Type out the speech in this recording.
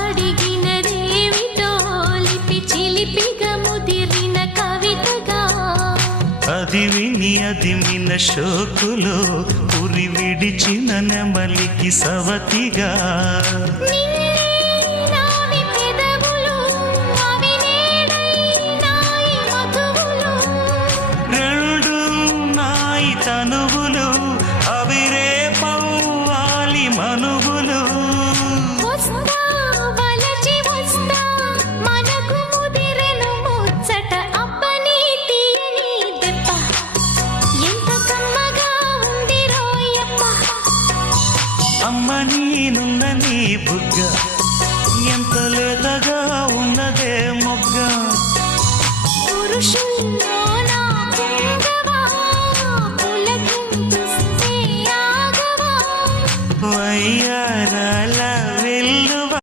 అడిగినదేమిటో లిపి చిలిపిగా ముదిరిన కవితగా అది విని అదిమిన శోకులో ఉరి విడిచిన నెమలికి సవతిగా రెండు నాయి తనువులు అవి రేపవ్వాలి మనువులు అమ్మ నేనున్న నీ బుగ్గ ఎంత లేతగా ఉన్నదే మొగ్గ పురుషుల్లో